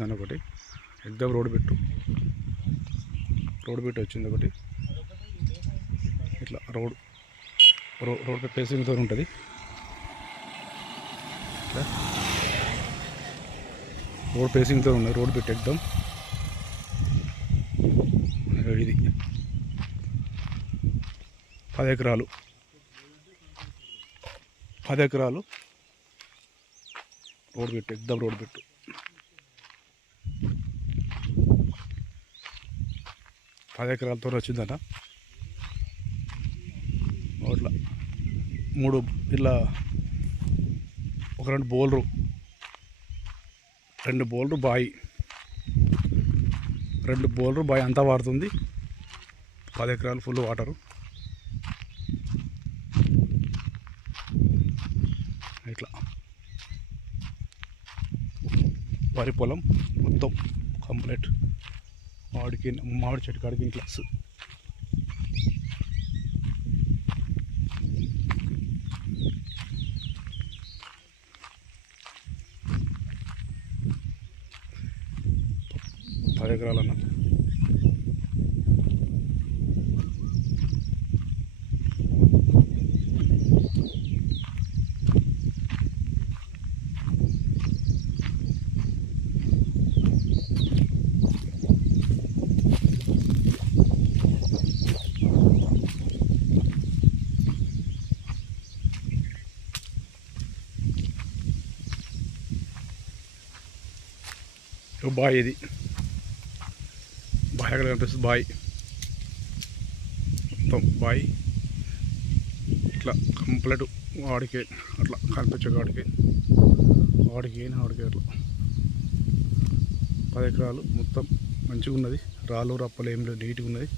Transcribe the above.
వచ్చిందని ఒకటి ఎగ్దమ్ road bit వచ్చింది ఒకటి. ఇట్లా రోడ్ ఫేసింగ్తో ఉంటుంది. ఇట్లా రోడ్ ఫేసింగ్తో ఉన్నది రోడ్ బిట్ ఎగ్దమ్. ఇది 10 ఎకరాలు 10 ఎకరాలు రోడ్ బిట్ ఎగ్దమ్ రోడ్ బిట్. 10 ఎకరాలతో వచ్చిందట. ఇట్లా 3 ఇలా ఒక 2 బోర్లు 2 బోర్లు బాయి అంతా వాడుతుంది. 10 ఎకరాలు ఫుల్ వాటరు. ఇట్లా వరి పొలం మొత్తం కంప్లీట్ మామిడి చెట్టు కాడికి ఇట్లా 10 ఎకరాలన్న. బాయ్ ఇది బాయ్ అక్కడ కనిపిస్తుంది. బాయ్ మొత్తం బాయ్ ఇట్లా కంప్లీట్ వాడికి అట్లా కనిపించే వాడికి అట్లా 10 ఎకరాలు మొత్తం మంచిగా ఉన్నది. రాళ్ళు రప్పలు ఏం లేదు, నీట్గా ఉన్నది.